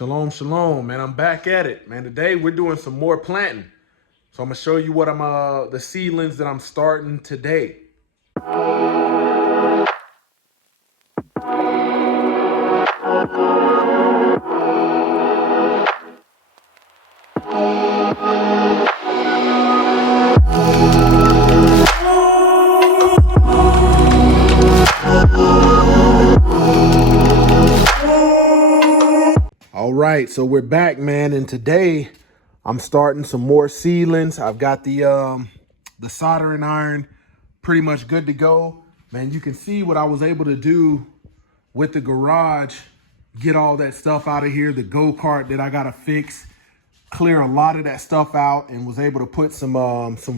Shalom, shalom, man. I'm back at it, man. Today we're doing some more planting. So I'm gonna show you what the seedlings that I'm starting today. All right, so we're back, man, and today I'm starting some more seedlings. I've got the soldering iron pretty much good to go. Man, you can see what I was able to do with the garage, get all that stuff out of here, the go-kart that I gotta fix, clear a lot of that stuff out, and was able to put some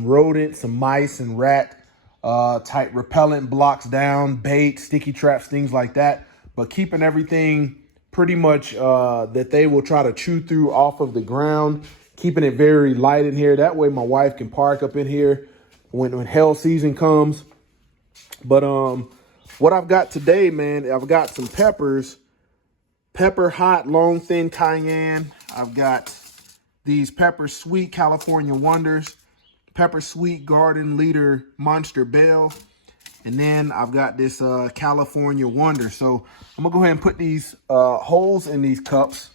rodent, some mice and rat type repellent blocks down, bait, sticky traps, things like that, but keeping everything pretty much that they will try to chew through off of the ground, keeping it very light in here. That way my wife can park up in here when hell season comes. But what I've got today, man, I've got some peppers, pepper hot, long, thin cayenne. I've got these pepper sweet California Wonders, pepper sweet garden leader monster bell, and then I've got this California Wonder. So I'm gonna go ahead and put these holes in these cups.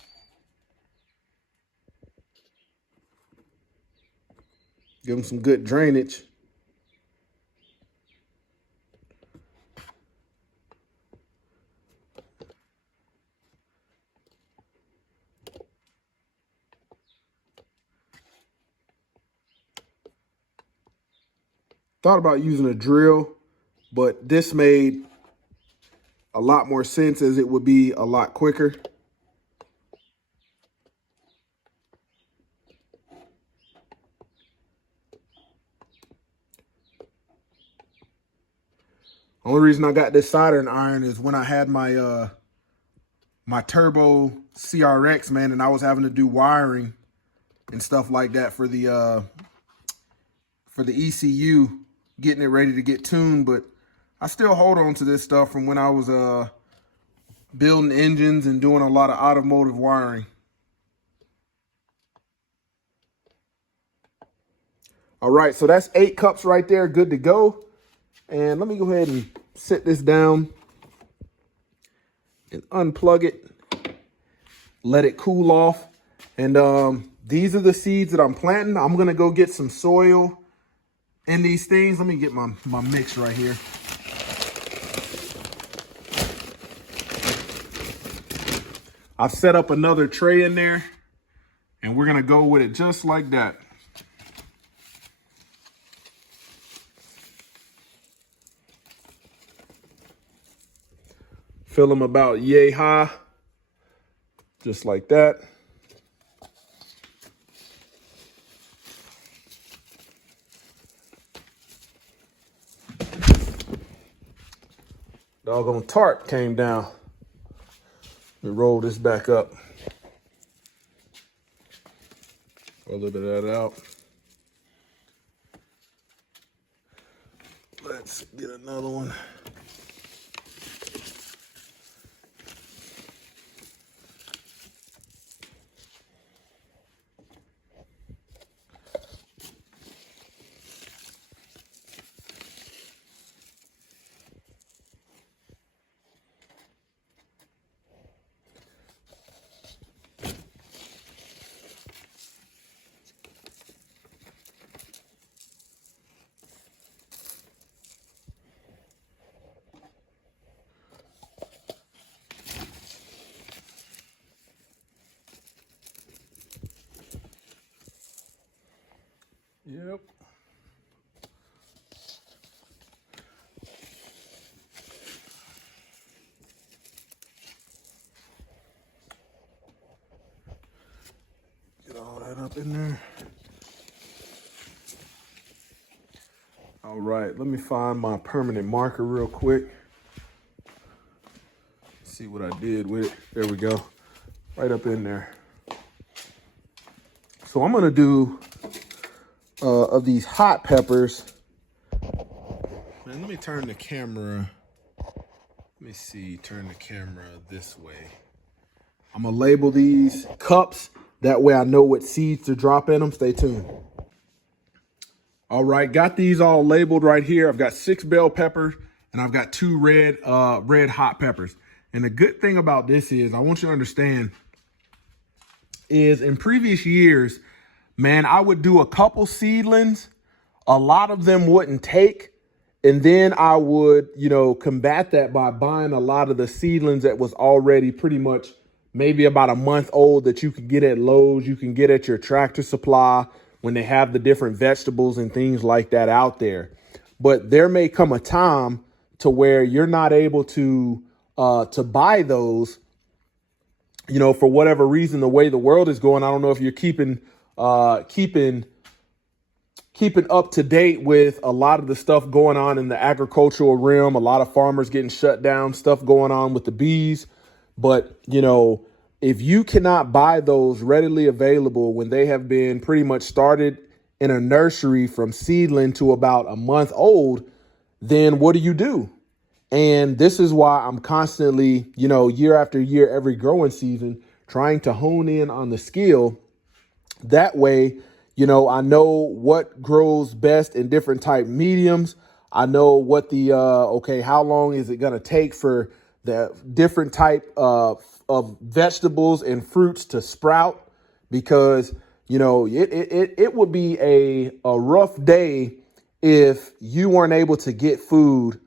Give them some good drainage. Thought about using a drill, but this made a lot more sense as it would be a lot quicker. Only reason I got this soldering iron is when I had my my turbo CRX, man, and I was having to do wiring and stuff like that for the ECU, getting it ready to get tuned. But I still hold on to this stuff from when I was building engines and doing a lot of automotive wiring. All right, so that's 8 cups right there, good to go. And let me go ahead and sit this down and unplug it, let it cool off. And these are the seeds that I'm planting. I'm gonna go get some soil in these things. Let me get my mix right here. I've set up another tray in there, and we're gonna go with it just like that. Fill them about yay high, just like that. Doggone tarp came down. Let me roll this back up. A little bit of that out. Let's get another one. Yep. Get all that up in there. All right, let me find my permanent marker real quick. See what I did with it. There we go. Right up in there. So I'm gonna do of these hot peppers. Man, let me turn the camera. Let me see, turn the camera this way. I'm gonna label these cups. That way I know what seeds to drop in them. Stay tuned. All right, got these all labeled right here. I've got 6 bell peppers and I've got 2 red hot peppers. And the good thing about this is, I want you to understand, is in previous years, man, I would do a couple seedlings. A lot of them wouldn't take. And then I would, combat that by buying a lot of the seedlings that was already pretty much maybe about a month old that you could get at Lowe's, you can get at your Tractor Supply when they have the different vegetables and things like that out there. But there may come a time to where you're not able to buy those, for whatever reason, the way the world is going. I don't know if you're keeping up to date with a lot of the stuff going on in the agricultural realm, a lot of farmers getting shut down, stuff going on with the bees. But, if you cannot buy those readily available when they have been pretty much started in a nursery from seedling to about a month old, then what do? And this is why I'm constantly, year after year, every growing season, trying to hone in on the skill. That way, I know what grows best in different type mediums. I know what how long is it going to take for the different type of vegetables and fruits to sprout, because, it would be a rough day if you weren't able to get food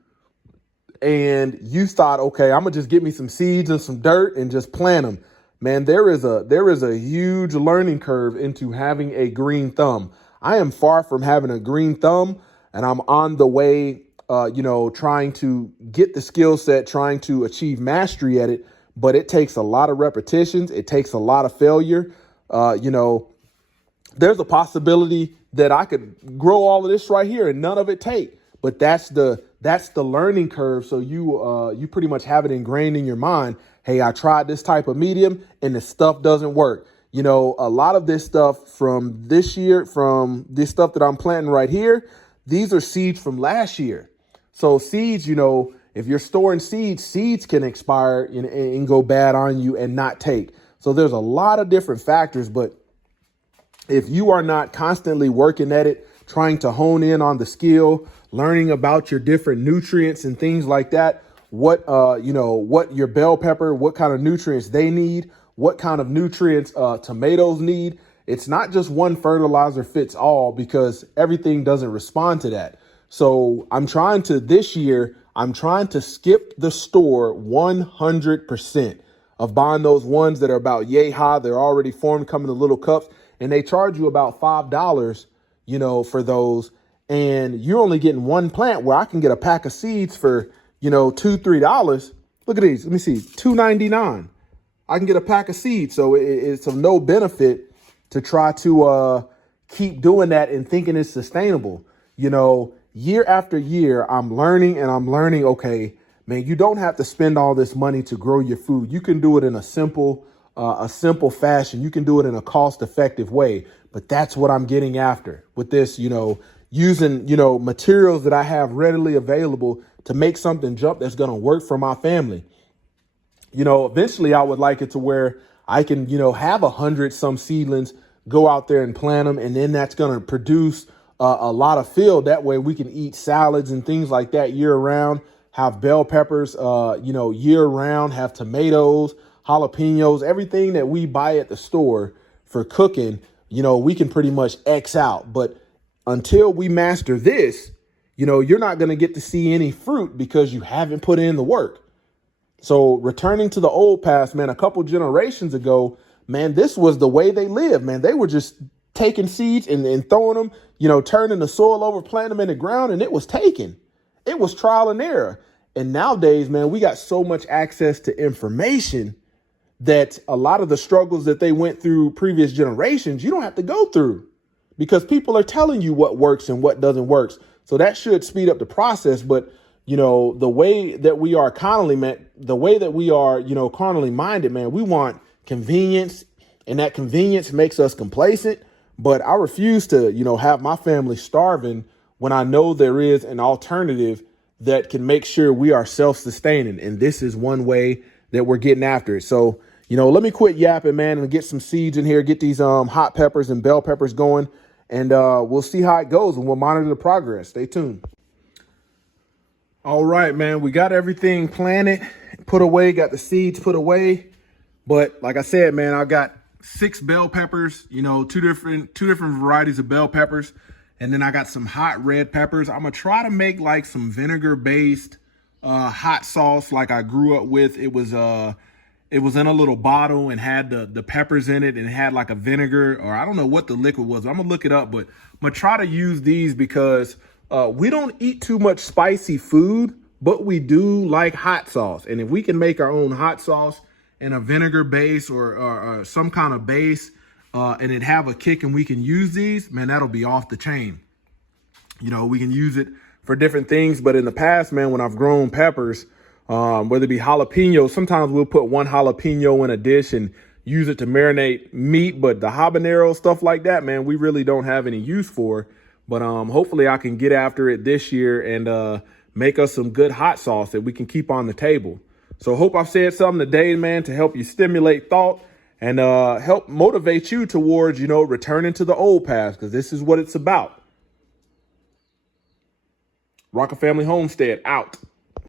and you thought, okay, I'm gonna just get me some seeds and some dirt and just plant them. Man, there is a huge learning curve into having a green thumb. I am far from having a green thumb, and I'm on the way, trying to get the skill set, trying to achieve mastery at it. But it takes a lot of repetitions. It takes a lot of failure. There's a possibility that I could grow all of this right here and none of it take. But that's the learning curve. So you pretty much have it ingrained in your mind. Hey, I tried this type of medium and the stuff doesn't work. A lot of this stuff from this year, from this stuff that I'm planting right here, these are seeds from last year. So seeds, if you're storing seeds can expire and go bad on you and not take. So there's a lot of different factors. But if you are not constantly working at it, trying to hone in on the skill, learning about your different nutrients and things like that, what your bell pepper, what kind of nutrients they need, what kind of nutrients tomatoes need. It's not just one fertilizer fits all, because everything doesn't respond to that. So this year, I'm trying to skip the store 100% of buying those ones that are about yay high. They're already formed, come in the little cups, and they charge you about $5, for those. And you're only getting one plant, where I can get a pack of seeds for, $2, $3. Look at these. Let me see. $2.99. I can get a pack of seeds. So it's of no benefit to try to keep doing that and thinking it's sustainable. Year after year, I'm learning. Okay, man, you don't have to spend all this money to grow your food. You can do it in a simple fashion. You can do it in a cost-effective way. But that's what I'm getting after with this, using, materials that I have readily available to make something jump that's going to work for my family. Eventually I would like it to where I can, have 100 some seedlings, go out there and plant them. And then that's going to produce a lot of field. That way we can eat salads and things like that year round, have bell peppers, year round, have tomatoes, jalapenos, everything that we buy at the store for cooking, we can pretty much X out. But until we master this, you're not going to get to see any fruit because you haven't put in the work. So returning to the old past, man, a couple generations ago, man, this was the way they lived, man. They were just taking seeds and throwing them, turning the soil over, planting them in the ground, and it was taken. It was trial and error. And nowadays, man, we got so much access to information that a lot of the struggles that they went through previous generations, you don't have to go through, because people are telling you what works and what doesn't work. So that should speed up the process. But, the way that we are carnally minded, man, we want convenience, and that convenience makes us complacent. But I refuse to, have my family starving when I know there is an alternative that can make sure we are self-sustaining. And this is one way that we're getting after it. So, let me quit yapping, man, and get some seeds in here, get these hot peppers and bell peppers going, and we'll see how it goes, and we'll monitor the progress. Stay tuned. All right, man, we got everything planted, put away, got the seeds put away. But like I said, man, I got 6 bell peppers, two different varieties of bell peppers. And then I got some hot red peppers. I'm gonna try to make like some vinegar based hot sauce like I grew up with. It was in a little bottle and had the peppers in it, and it had like a vinegar, or I don't know what the liquid was. I'm gonna look it up, but I'm gonna try to use these because we don't eat too much spicy food, but we do like hot sauce. And if we can make our own hot sauce and a vinegar base or some kind of base, and it have a kick, and we can use these, man, that'll be off the chain. We can use it for different things. But in the past, man, when I've grown peppers, whether it be jalapenos, sometimes we'll put 1 jalapeno in a dish and use it to marinate meat. But the habanero, stuff like that, man, we really don't have any use for. But hopefully I can get after it this year and make us some good hot sauce that we can keep on the table. So hope I've said something today, man, to help you stimulate thought and help motivate you towards, returning to the old path, because this is what it's about. Rocker Family Homestead out.